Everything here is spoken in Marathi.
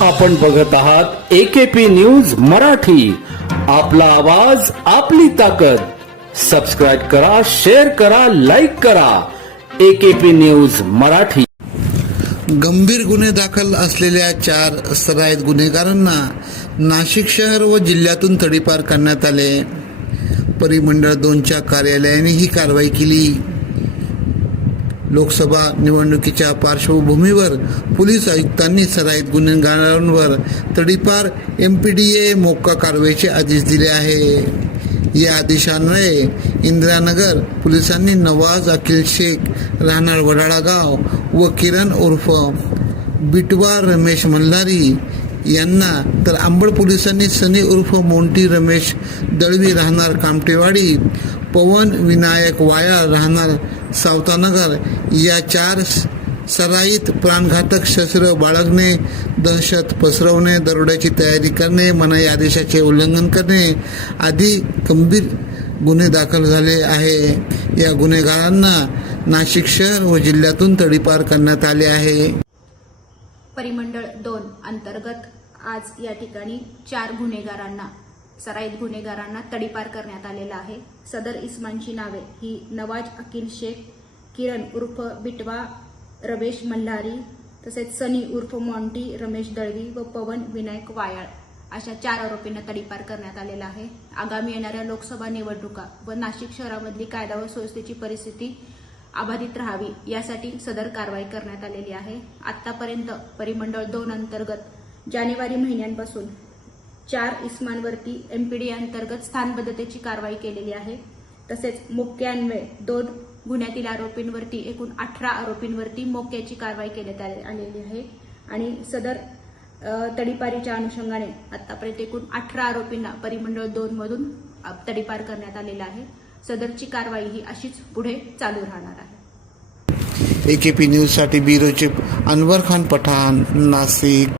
आपण बघत आहात एकेपी न्यूज मराठी. आपला आवाज आपली ताकद. सबस्क्राईब करा शेअर करा लाईक करा. AKP news Marathi. गंभीर गुन्हे दाखल असलेल्या चार सराईत गुन्हेगारांना नाशिक शहर व जिल्ह्यातून तडीपार करण्यात आले. परिमंडळ दोनच्या कार्यालयाने ही कारवाई केली. लोकसभा निवडणुकीच्या पार्श्वभूमीवर पोलीस आयुक्तांनी सराईत गुन्हेगारांवर तडीपार M P D A MCOCA कारवाईचे आदेश दिले आहे. या आदेशान्वये इंदिरानगर पोलिसांनी नवाज अखिल शेख राहणार वडाळा गाव व किरण उर्फ बिटवा रमेश मल्हारी यांना तर आंबड पोलिसांनी सनी उर्फ मोंटी रमेश दळवी राहणार कामटेवाडी पवन विनायक वाया राहणार सावतानगर या चार स- सराईत प्राणघातक शस्त्र बाळगणे दहशत पसरवणे दरोड्याची तयारी करणे मनाई आदेशाचे उल्लंघन करणे आदी गंभीर गुन्हे दाखल झाले आहे. या गुन्हेगारांना नाशिक शहर व जिल्ह्यातून तडीपार करण्यात आले आहे. परिमंडळ दोन अंतर्गत आज या ठिकाणी चार गुन्हेगारांना सराईत गुन्हेगारांना तडीपार करण्यात आलेला आहे. सदर इस्मांची नावे ही नवाज अकिल शेख किरण उर्फ बिटवा रमेश मल्हारी तसेच सनी उर्फ मॉन्टी रमेश दळवी व पवन विनायक वायाळ अशा चार आरोपींना तडीपार करण्यात आलेला आहे. आगामी येणाऱ्या लोकसभा निवडणुका व नाशिक शहरामधली कायदा व सुव्यवस्थेची परिस्थिती अबाधित राहावी यासाठी सदर कारवाई करण्यात आलेली आहे. आतापर्यंत परिमंडळ दोन अंतर्गत जानेवारी महिन्यांपासून चार इस्मांवरती एमपीडी अंतर्गत स्थानबद्धतेची कारवाई केलेली आहे. तसेच मोक्यान्वये दोन गुन्ह्यातील आरोपींवरती एकूण अठरा आरोपींवरती मोक्याची कारवाई करण्यात आले- आलेली आहे. आणि सदर तडीपारीच्या अनुषंगाने आतापर्यंत एकूण अठरा आरोपींना परिमंडळ दोन मधून तडीपार करण्यात आलेला आहे. सदरची कारवाई ही अशीच पुढे चालू राहणार आहे. ए के पी न्यूजसाठी ब्युरो अनवर खान पठाण नाशिक